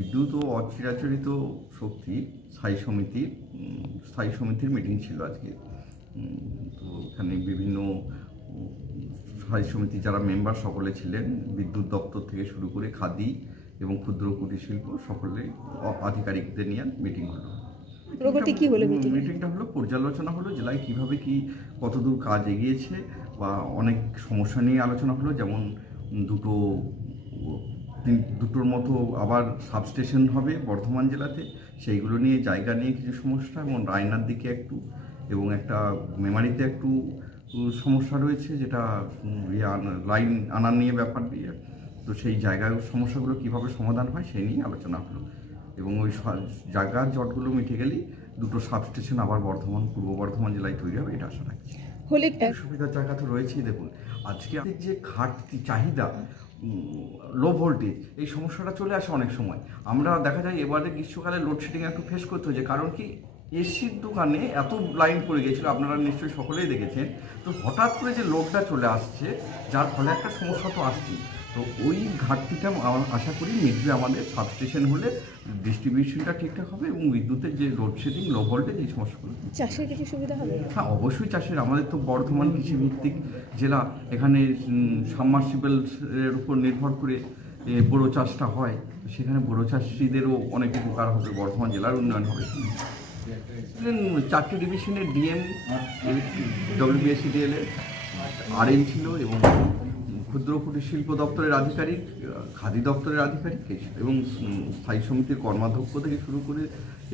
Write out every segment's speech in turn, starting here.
বিদ্যুৎ ও অচিরাচরিত শক্তি স্থায়ী সমিতির স্থায়ী সমিতির মিটিং ছিল আজকে। তো এখানে বিভিন্ন স্থায়ী সমিতি যারা মেম্বার সকলে ছিলেন বিদ্যুৎ দপ্তর থেকে শুরু করে খাদি এবং ক্ষুদ্র কুটির শিল্প সকলে আধিকারিকদের নিয়ে মিটিং হলো। প্রগতি কি হলো meeting মিটিংটা হলো পর্যালোচনা হলো জেলায় কীভাবে কি কতদূর কাজ এগিয়েছে বা অনেক সমস্যা নিয়ে আলোচনা হলো যেমন দুটো তিন- দুটোর মতো আবার সাবস্টেশন হবে বর্ধমান জেলাতে। সেইগুলো নিয়ে জায়গা নিয়ে কিছু সমস্যা এবং রায়নার দিকে একটু এবং একটা মেমারিতে একটু সমস্যা রয়েছে যেটা উম, ইয়ে আনা- লাইন আনার নিয়ে ব্যাপার দিয়ে। তো সেই জায়গার সমস্যাগুলো কীভাবে সমাধান হয় সেই নিয়ে আলোচনা হলো। এবং ওই জায়গার জটগুলো মিটে গেলেই দুটো সাবস্টেশন আবার বর্ধমান পূর্ব বর্ধমান জেলায় তৈরি হবে এটা আশা রাখছি। হলে সুবিধার জায়গা তো রয়েছেই দেখুন। আজকে যে ঘাটতি চাহিদা লো ভোল্টেজ এই সমস্যাটা চলে আসে অনেক সময়। আমরা দেখা যায় এবারে গ্রীষ্মকালে লোডশেডিং একটু ফেস করতে হচ্ছে, কারণ কি এসির দোকানে এত লাইন পড়ে গেছিল আপনারা নিশ্চয়ই সকলেই দেখেছেন। তো হঠাৎ করে যে লোডটা চলে আসছে, যার ফলে একটা সমস্যা তো আসছে তো ওই ঘাটতিটা আশা করি মিটবে আমাদের সাবস্টেশন হলে ডিস্ট্রিবিউশনটা ঠিকঠাক হবে এবং বিদ্যুতের যে লোডশেডিং লো ভোল্টেজ এই সমস্যাগুলো চাষের কিছু সুবিধা হবে? হ্যাঁ অবশ্যই চাষের। আমাদের তো বর্ধমান কৃষি ভিত্তিক জেলা এখানে সাবমার্সিবল এর উপর নির্ভর করে বড়ো চাষটা হয়। সেখানে বড়ো চাষিদেরও অনেক উপকার হবে বর্ধমান জেলার উন্নয়ন হবে। চারটে ডিভিশনের ডিএম ডব্লিউবিএসিডিএল এর আরএম ছিল এবং ক্ষুদ্র কুটির শিল্প দপ্তরের আধিকারিক খাদি দপ্তরের আধিকারিক, এবং স্থায়ী সমিতির কর্মাধ্যক্ষ থেকে শুরু করে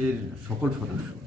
এর সকল সদস্য।